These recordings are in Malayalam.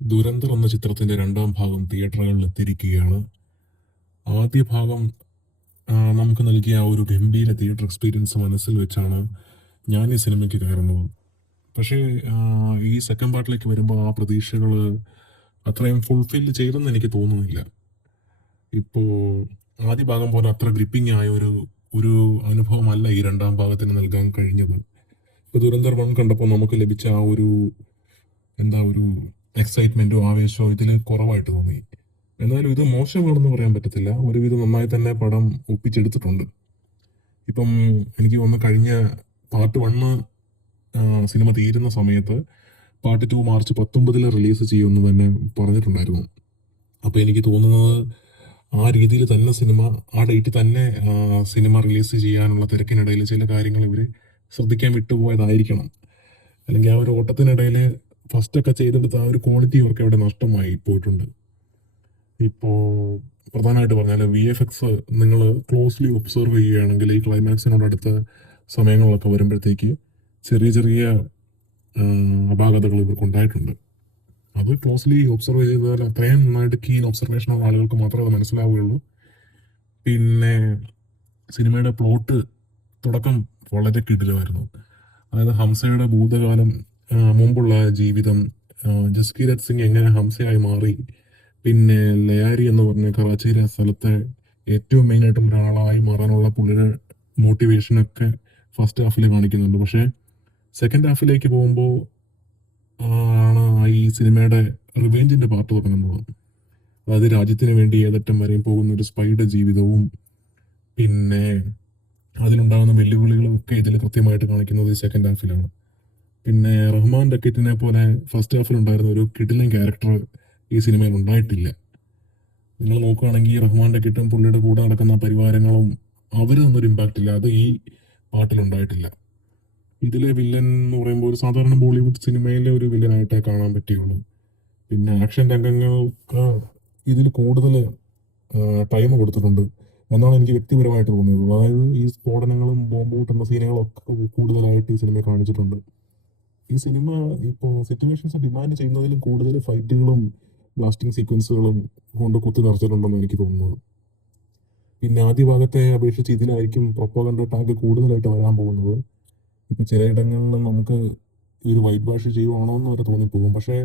ദുരന്തർ എന്ന ചിത്രത്തിന്റെ രണ്ടാം ഭാഗം തിയേറ്ററുകളിൽ എത്തിയിരിക്കുകയാണ്. ആദ്യ ഭാഗം നമുക്ക് നൽകിയ ആ ഒരു ഗംഭീര തിയേറ്റർ എക്സ്പീരിയൻസ് മനസ്സിൽ വെച്ചാണ് ഞാൻ ഈ സിനിമയ്ക്ക് കയറുന്നത്. പക്ഷേ ഈ സെക്കൻഡ് പാർട്ടിലേക്ക് വരുമ്പോൾ ആ പ്രതീക്ഷകൾ അത്രയും ഫുൾഫിൽ ചെയ്തെന്ന് എനിക്ക് തോന്നുന്നില്ല. ഇപ്പോൾ ആദ്യ ഭാഗം പോലെ അത്ര ഗ്രിപ്പിംഗ് ആയ ഒരു ഒരു അനുഭവമല്ല ഈ രണ്ടാം ഭാഗത്തിന് നൽകാൻ കഴിഞ്ഞത്. ഇപ്പോൾ ദുരന്തർ 1 കണ്ടപ്പോൾ നമുക്ക് ലഭിച്ച ആ ഒരു ഒരു എക്സൈറ്റ്മെന്റോ ആവേശമോ ഇതിൽ കുറവായിട്ട് തോന്നി. എന്നാലും ഇത് മോശമാണെന്ന് പറയാൻ പറ്റത്തില്ല. ഒരുവിധം നന്നായി തന്നെ പടം ഒപ്പിച്ചെടുത്തിട്ടുണ്ട്. ഇപ്പം എനിക്ക് തോന്നുന്നു കഴിഞ്ഞ പാർട്ട് 1 സിനിമ തീരുന്ന സമയത്ത് പാർട്ട് 2 മാർച്ച് 19 റിലീസ് ചെയ്യുമെന്ന് തന്നെ പറഞ്ഞിട്ടുണ്ടായിരുന്നു. അപ്പോൾ എനിക്ക് തോന്നുന്നത് ആ രീതിയിൽ തന്നെ ആ ഡേറ്റിൽ തന്നെ സിനിമ റിലീസ് ചെയ്യാനുള്ള തിരക്കിനിടയിൽ ചില കാര്യങ്ങൾ ഇവർ ശ്രദ്ധിക്കാൻ വിട്ടുപോയതായിരിക്കണം. അല്ലെങ്കിൽ ആ ഒരു ഓട്ടത്തിനിടയിൽ ഫസ്റ്റൊക്കെ ചെയ്തെടുത്ത ആ ഒരു ക്വാളിറ്റി അവർക്ക് അവിടെ നഷ്ടമായി പോയിട്ടുണ്ട്. ഇപ്പോൾ പ്രധാനമായിട്ട് പറഞ്ഞാൽ VFX നിങ്ങൾ ക്ലോസ്ലി ഒബ്സർവ് ചെയ്യുകയാണെങ്കിൽ ഈ ക്ലൈമാക്സിനോടടുത്ത സമയങ്ങളിലൊക്കെ വരുമ്പോഴത്തേക്ക് ചെറിയ ചെറിയ അപാകതകൾ ഇവർക്കുണ്ടായിട്ടുണ്ട്. അത് ക്ലോസ്ലി ഒബ്സർവ് ചെയ്താൽ അത്രയും നന്നായിട്ട് കീൻ ഒബ്സർവേഷനുള്ള ആളുകൾക്ക് മാത്രമേ അത് മനസ്സിലാവുകയുള്ളൂ. പിന്നെ സിനിമയുടെ പ്ലോട്ട് തുടക്കം വളരെ കിടിലമായിരുന്നു. അതായത് ഹംസയുടെ ഭൂതകാലം, മുമ്പുള്ള ജീവിതം, ജസ്കീരത് സിംഗ് എങ്ങനെ ഹംസയായി മാറി, പിന്നെ ലയാരി എന്ന് പറഞ്ഞ കറാച്ചിയിലെ സ്ഥലത്തെ ഏറ്റവും മെയിനായിട്ടും ഒരാളായി മാറാനുള്ള പുള്ളിയുടെ മോട്ടിവേഷനൊക്കെ ഫസ്റ്റ് ഹാഫിൽ കാണിക്കുന്നുണ്ട്. പക്ഷേ സെക്കൻഡ് ഹാഫിലേക്ക് പോകുമ്പോൾ ആണ് ഈ സിനിമയുടെ റിവെഞ്ചിന്റെ പാർട്ട് തുടങ്ങുന്നത്. അതായത് രാജ്യത്തിന് വേണ്ടി ഏതറ്റം വരെയും പോകുന്ന ഒരു സ്പൈയുടെ ജീവിതവും പിന്നെ അതിലുണ്ടാകുന്ന വെല്ലുവിളികളും ഒക്കെ ഇതിൽ കൃത്യമായിട്ട് കാണിക്കുന്നത് ഈ സെക്കൻഡ് ഹാഫിലാണ്. പിന്നെ റഹ്മാൻ ഡക്കറ്റിനെ പോലെ ഫസ്റ്റ് ഹാഫിൽ ഉണ്ടായിരുന്ന ഒരു കിടിലൻ ക്യാരക്ടർ ഈ സിനിമയിൽ ഉണ്ടായിട്ടില്ല. നിങ്ങൾ നോക്കുകയാണെങ്കിൽ റഹ്മാൻ ഡക്കറ്റും പുള്ളിയുടെ കൂടെ നടക്കുന്ന പരിവാരങ്ങളും അവരൊന്നൊരു ഇമ്പാക്റ്റ് ഇല്ല. അത് ഈ പാട്ടിലുണ്ടായിട്ടില്ല. ഇതിലെ വില്ലൻ എന്ന് പറയുമ്പോൾ ഒരു സാധാരണ ബോളിവുഡ് സിനിമയിലെ ഒരു വില്ലനായിട്ടേ കാണാൻ പറ്റുകയുള്ളൂ. പിന്നെ ആക്ഷൻ രംഗങ്ങൾക്ക് ഇതിൽ കൂടുതൽ ടൈം കൊടുത്തിട്ടുണ്ട് എന്നാണ് എനിക്ക് വ്യക്തിപരമായിട്ട് തോന്നിയത്. അതായത് ഈ സ്ഫോടനങ്ങളും ബോംബ് കൂട്ടുന്ന സീനുകളും ഒക്കെ കൂടുതലായിട്ട് ഈ സിനിമ കാണിച്ചിട്ടുണ്ട്. ഈ സിനിമ ഇപ്പോൾ സിറ്റുവേഷൻസ് ഡിമാൻഡ് ചെയ്യുന്നതിലും കൂടുതൽ ഫൈറ്റുകളും ബ്ലാസ്റ്റിംഗ് സീക്വൻസുകളും കൊണ്ട് കുത്തി നിറച്ചിട്ടുണ്ടെന്ന് എനിക്ക് തോന്നുന്നത്. പിന്നെ ആദ്യ ഭാഗത്തെ അപേക്ഷിച്ച് ഇതിലായിരിക്കും പ്രൊപ്പഗണ്ട ടാഗ് കൂടുതലായിട്ട് വരാൻ പോകുന്നത്. ഇപ്പൊ ചിലയിടങ്ങളിൽ നമുക്ക് ഈ ഒരു വൈറ്റ് വാഷ് ചെയ്യുവാണോ എന്ന് വരെ തോന്നിപ്പോകും. പക്ഷേ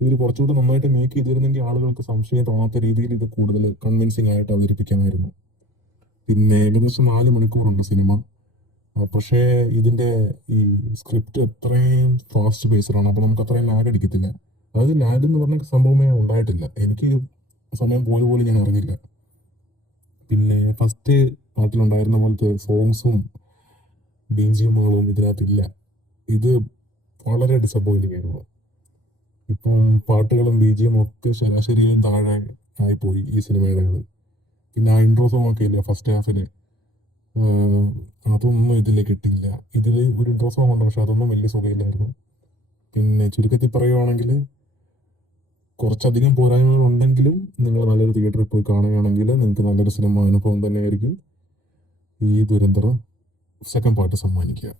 ഇവർ കുറച്ചുകൂടെ നന്നായിട്ട് മേക്ക് ചെയ്തിരുന്നെങ്കിൽ ആളുകൾക്ക് സംശയം തോന്നാത്ത രീതിയിൽ ഇത് കൂടുതൽ കൺവിൻസിങ് ആയിട്ട് അവതരിപ്പിക്കാമായിരുന്നു. പിന്നെ ഏകദേശം 4 മണിക്കൂറുണ്ട് സിനിമ. പക്ഷേ ഇതിന്റെ ഈ സ്ക്രിപ്റ്റ് അത്രയും ഫാസ്റ്റ് പേസ്ഡാണ്. അപ്പോൾ നമുക്ക് അത്രയും ലാഗ് അടിക്കത്തില്ല. അതായത് ലാഗ് എന്ന് പറഞ്ഞ സംഭവമേ ഉണ്ടായിട്ടില്ല. എനിക്ക് സമയം പോലും ഞാൻ അറിഞ്ഞില്ല. പിന്നെ ഫസ്റ്റ് പാട്ടിലുണ്ടായിരുന്ന പോലത്തെ സോങ്സും BGMകളും ഇതിനകത്തില്ല. ഇത് വളരെ ഡിസപ്പോയിന്റിങ് ആയിരുന്നു. ഇപ്പം പാട്ടുകളും BGM ഒക്കെ ശരാശരിയിലും താഴെ ആയിപ്പോയി ഈ സിനിമയുടെ. പിന്നെ ആ ഇൻട്രോ സോങ് ഒക്കെ ഇല്ല ഫസ്റ്റ് ഹാഫില്, അതൊന്നും ഇതിൽ കിട്ടിയില്ല. ഇതിൽ ഒരു ഇൻട്രോ സോങ് ഉണ്ട്, പക്ഷെ അതൊന്നും വലിയ സുഖമില്ലായിരുന്നു. പിന്നെ ചുരുക്കത്തിൽ പറയുവാണെങ്കിൽ കുറച്ചധികം പോരായ്മകൾ ഉണ്ടെങ്കിലും നിങ്ങൾ നല്ലൊരു തിയേറ്ററിൽ പോയി കാണുകയാണെങ്കിൽ നിങ്ങൾക്ക് നല്ലൊരു സിനിമ അനുഭവം തന്നെയായിരിക്കും ഈ ദുരന്തർ സെക്കൻഡ് പാർട്ട് സമ്മാനിക്കുക.